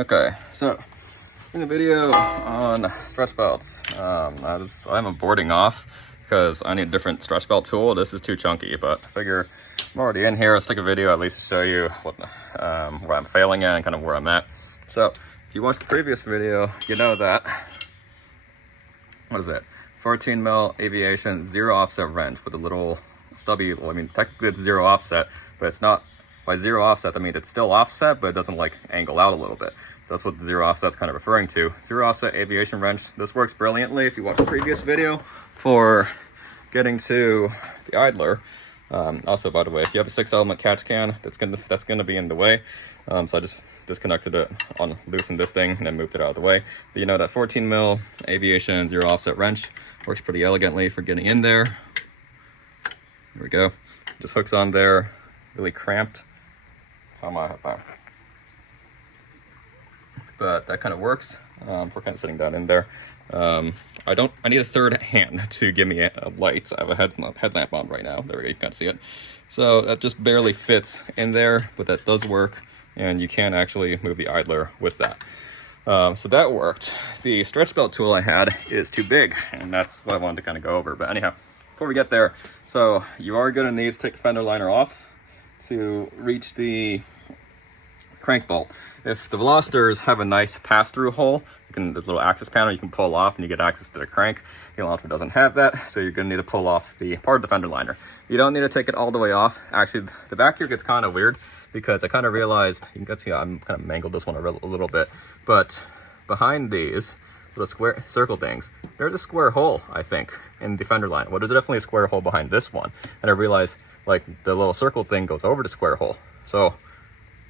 Okay, so in the video on stretch belts, I'm boarding off because I need a different stretch belt tool. This is too chunky, but I figure I'm already in here. Let's take a video at least to show you what, where I'm failing at and kind of where I'm at. So if you watched the previous video, you know that, what is it? 14 mil aviation zero offset wrench with a little stubby, well, I mean, technically it's zero offset, but it's not. By zero offset, that means it's still offset, but it doesn't like angle out a little bit. So that's what the zero offset's kind of referring to. Zero offset aviation wrench. This works brilliantly if you watch the previous video for getting to the idler. Also, by the way, if you have a 6-element catch can, that's gonna be in the way. So I just disconnected it, loosened this thing, and then moved it out of the way. But you know that 14 mil aviation zero offset wrench works pretty elegantly for getting in there. There we go. Just hooks on there, really cramped. But that kind of works for kind of sitting down in there. I need a third hand to give me a light. I have a headlamp on right now. There we go, you can't see it. So that just barely fits in there, but that does work, and you can actually move the idler with that. So that worked. The stretch belt tool I had is too big, and that's what I wanted to kind of go over. But anyhow, before we get there, so you are going to need to take the fender liner off to reach the crank bolt. If the Velocitors have a nice pass-through hole, there's a little access panel you can pull off and you get access to the crank. The Elantra doesn't have that, so you're going to need to pull off the part of the fender liner. You don't need to take it all the way off. Actually, the back here gets kind of weird because I kind of realized, you can see I'm kind of mangled this one a little bit, but behind these little square circle things, there's a square hole, I think, in the fender liner. Well, there's definitely a square hole behind this one, and I realized like the little circle thing goes over the square hole. So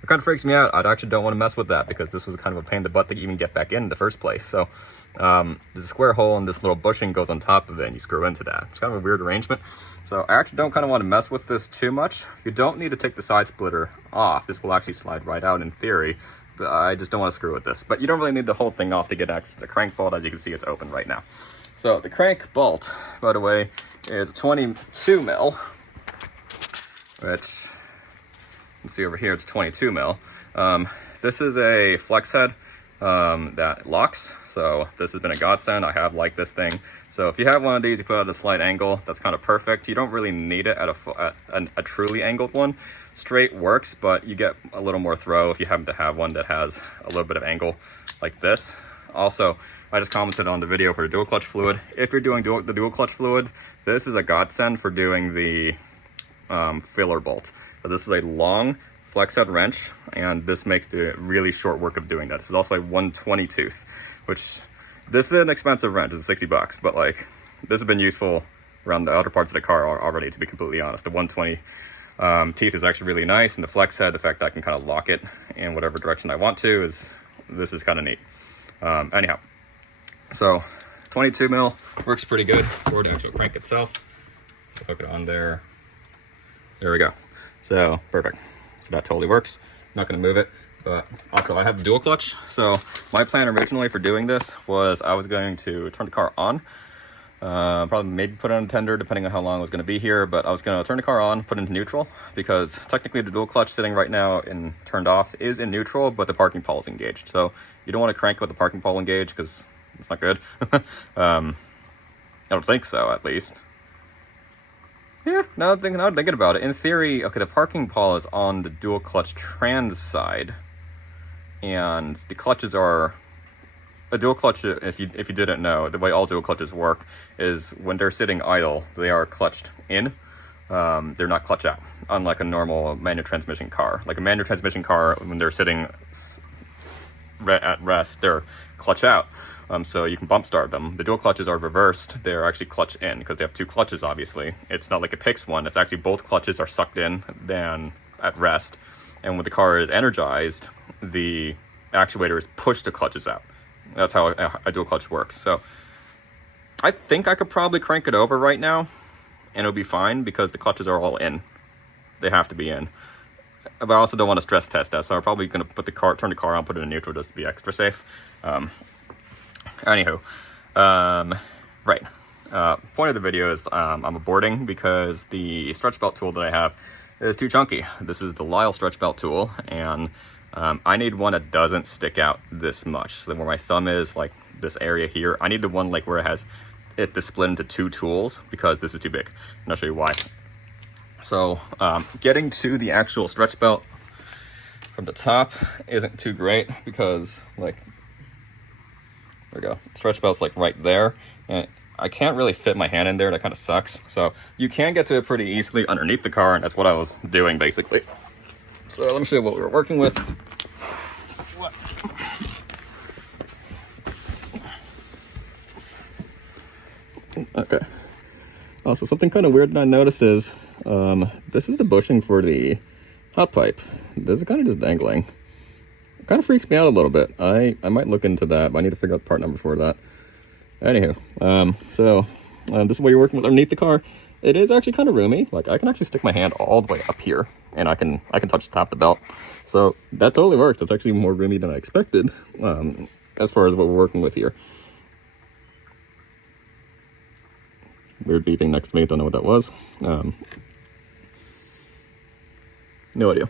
it kind of freaks me out. I actually don't want to mess with that because this was kind of a pain in the butt to even get back in the first place. So there's a square hole and this little bushing goes on top of it and you screw into that. It's kind of a weird arrangement. So I actually don't kind of want to mess with this too much. You don't need to take the side splitter off. This will actually slide right out in theory, but I just don't want to screw with this. But you don't really need the whole thing off to get access to the crank bolt. As you can see, it's open right now. So the crank bolt, by the way, is 22 mil, which you can see over here, it's 22 mil. This is a flex head that locks, so this has been a godsend. I have liked this thing. So if you have one of these, you put it at a slight angle, that's kind of perfect. You don't really need it at a truly angled one. Straight works, but you get a little more throw if you happen to have one that has a little bit of angle like this. Also, I just commented on the video for the dual clutch fluid. If you're doing the dual clutch fluid, this is a godsend for doing the filler bolt. So this is a long flex head wrench, and this makes the really short work of doing that. This is also a 120 tooth, which this is an expensive wrench. It's 60 bucks, but like this has been useful around the outer parts of the car already, to be completely honest. The 120 teeth is actually really nice, and the flex head, the fact that I can kind of lock it in whatever direction I want to, this is kind of neat. Anyhow, so 22 mil works pretty good for the actual crank itself. Hook it on there. There we go. So perfect. So that totally works. I'm not going to move it, but also I have the dual clutch. So my plan originally for doing this was I was going to turn the car on, probably maybe put it on tender depending on how long I was going to be here, but I was going to turn the car on, put it into neutral, because technically the dual clutch sitting right now in turned off is in neutral, but the parking pole is engaged. So you don't want to crank it with the parking pole engaged because it's not good. I don't think so, at least. Yeah, now I'm thinking about it. In theory, okay, the parking pole is on the dual clutch trans side, and the clutches are a dual clutch. If you didn't know, the way all dual clutches work is when they're sitting idle, they are clutched in. They're not clutch out, unlike a normal manual transmission car. Like a manual transmission car, when they're sitting at rest, they're clutch out. So you can bump start them. The dual clutches are reversed. They're actually clutch in because they have two clutches, obviously. It's not like it picks one. It's actually both clutches are sucked in then at rest. And when the car is energized, the actuators push the clutches out. That's how a dual clutch works. So I think I could probably crank it over right now and it'll be fine because the clutches are all in. They have to be in. But I also don't want to stress test that, so I'm probably going to turn the car on, put it in neutral just to be extra safe. Anywho, right. Point of the video is I'm aborting because the stretch belt tool that I have is too chunky. This is the Lisle stretch belt tool, and I need one that doesn't stick out this much. So where my thumb is, like this area here, I need the one like where it has it to split into 2 tools, because this is too big. And I'll show you why. So getting to the actual stretch belt from the top isn't too great, because like, there we go, stretch belt's like right there, and I can't really fit my hand in there. That kind of sucks. So you can get to it pretty easily underneath the car, and that's what I was doing basically. So let me show you what we were working with. Okay. Also, something kind of weird that I noticed is this is the bushing for the hot pipe. This is kind of just dangling. It kind of freaks me out a little bit. I might look into that, but I need to figure out the part number for that. Anywho, this is what you're working with underneath the car. It is actually kind of roomy. Like, I can actually stick my hand all the way up here, and I can touch the top of the belt. So that totally works. That's actually more roomy than I expected, as far as what we're working with here. Weird beeping next to me. Don't know what that was. No idea.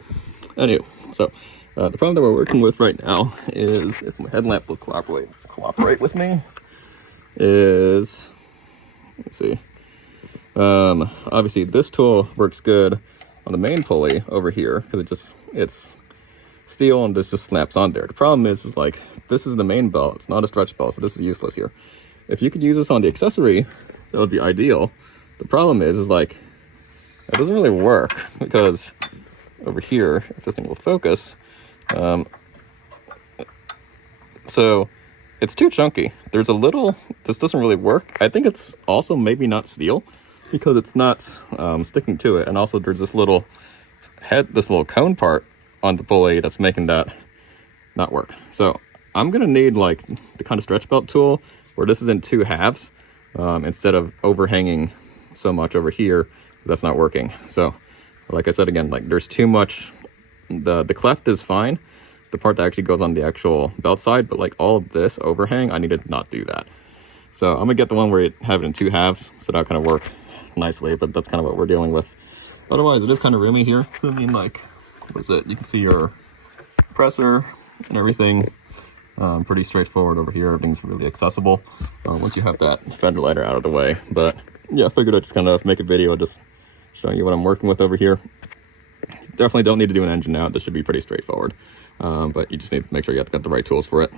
Anyway, so the problem that we're working with right now is, if my headlamp will cooperate with me, is, let's see. Obviously this tool works good on the main pulley over here, because it's steel and this just snaps on there. The problem is like, this is the main belt. It's not a stretch belt, so this is useless here. If you could use this on the accessory, that would be ideal. The problem is like, it doesn't really work, because over here, if this thing will focus, so it's too chunky. There's a little, this doesn't really work. I think it's also maybe not steel, because it's not sticking to it. And also there's this little cone part on the pulley that's making that not work. So I'm gonna need like the kind of stretch belt tool where this is in 2 halves, instead of overhanging so much over here. That's not working. So like I said, again, like there's too much. The cleft is fine, the part that actually goes on the actual belt side, but like all of this overhang, I need to not do that. So I'm gonna get the one where you have it in 2 halves, so that'll kind of work nicely. But that's kind of what we're dealing with. Otherwise, it is kind of roomy here. I mean, like, what is it? You can see your compressor and everything. Pretty straightforward over here. Everything's really accessible once you have that fender lighter out of the way. But yeah, I figured I'd just kind of make a video just showing you what I'm working with over here. Definitely don't need to do an engine out. This should be pretty straightforward. But you just need to make sure you have got the right tools for it.